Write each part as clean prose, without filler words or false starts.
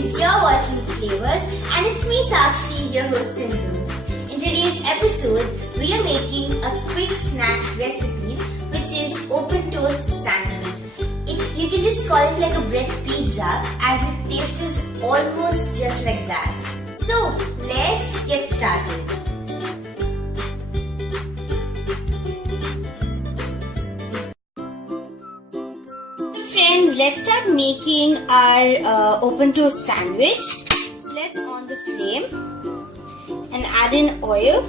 friends, you're watching Flavors and it's me Sakshi, your host and host. In today's episode, we are making a quick snack recipe which is open toast sandwich. You can just call it like a bread pizza as it tastes almost just like that. So, let's get started. Friends, let's start making our open toast sandwich. So let's on the flame and add in oil,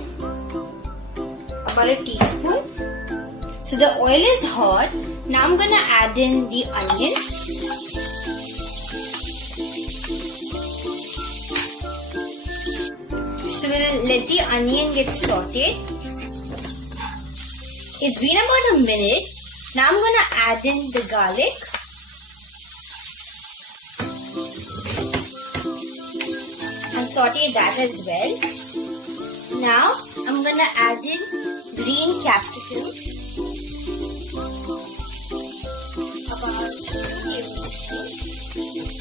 about a teaspoon. So the oil is hot. Now I'm gonna add in the onion. So we'll let the onion get sauteed. It's been about a minute. Now I'm gonna add in the garlic. And saute that as well. Now I'm gonna add in green capsicum, about 2 tablespoons,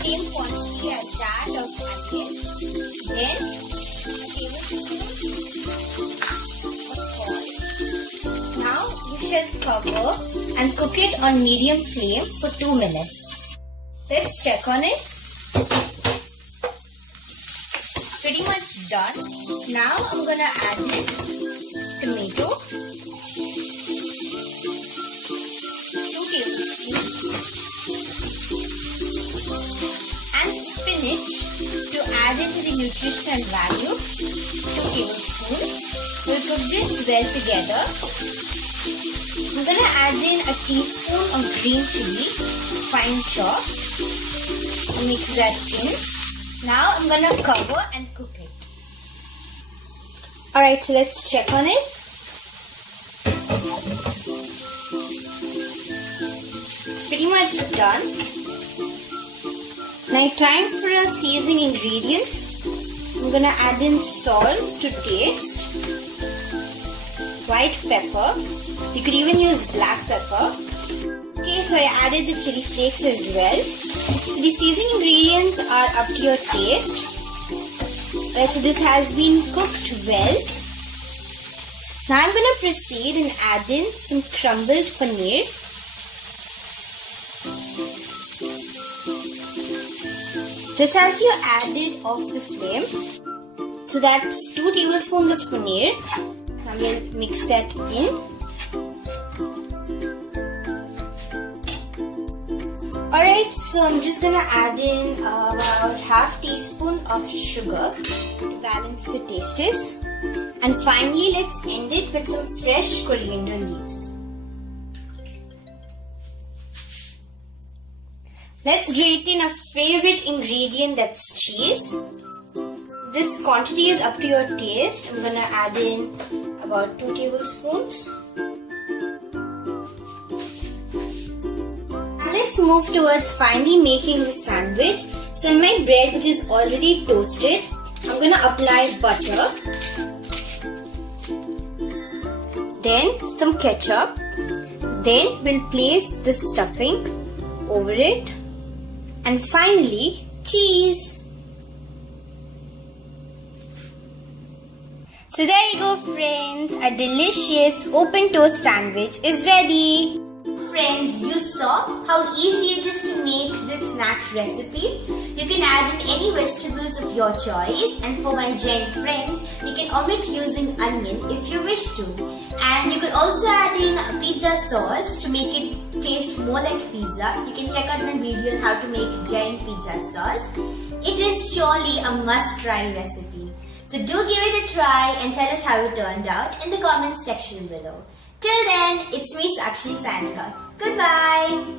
same quantity as that of onion. Then a tablespoon of salt. Now you should cover and cook it on medium flame for 2 minutes. Let's check on it. Pretty much done. Now I'm gonna add in tomato, 2 tablespoons, and spinach to add into the nutritional value, 2 tablespoons. We'll cook this well together. I'm gonna add in a teaspoon of green chili, fine chopped. Mix that in. Now I'm gonna cover and cook it. Alright, so let's check on it. It's pretty much done. Now time for our seasoning ingredients. I'm gonna add in salt to taste, white pepper. You could even use black pepper. Okay, so I added the chili flakes as well. So the seasoning ingredients are up to your taste. Right, so this has been cooked well. Now I'm going to proceed and add in some crumbled paneer. Just as you add it off the flame. So that's 2 tablespoons of paneer. Now we'll mix that in. Alright, so I'm just gonna add in about half teaspoon of sugar to balance the tastes. And finally, let's end it with some fresh coriander leaves. Let's grate in our favorite ingredient, that's cheese. This quantity is up to your taste. I'm gonna add in about 2 tablespoons. Let's move towards finally making the sandwich. So in my bread, which is already toasted, I'm going to apply butter, then some ketchup, then we'll place the stuffing over it, and finally cheese. So there you go, friends, a delicious open toast sandwich is ready. Friends, you saw how easy it is to make this snack recipe. You can add in any vegetables of your choice, and for my Jain friends, you can omit using onion if you wish to. And you could also add in a pizza sauce to make it taste more like pizza. You can check out my video on how to make Jain pizza sauce. It is surely a must-try recipe. So do give it a try and tell us how it turned out in the comments section below. Till then, it's me Sakshi signing off. Goodbye!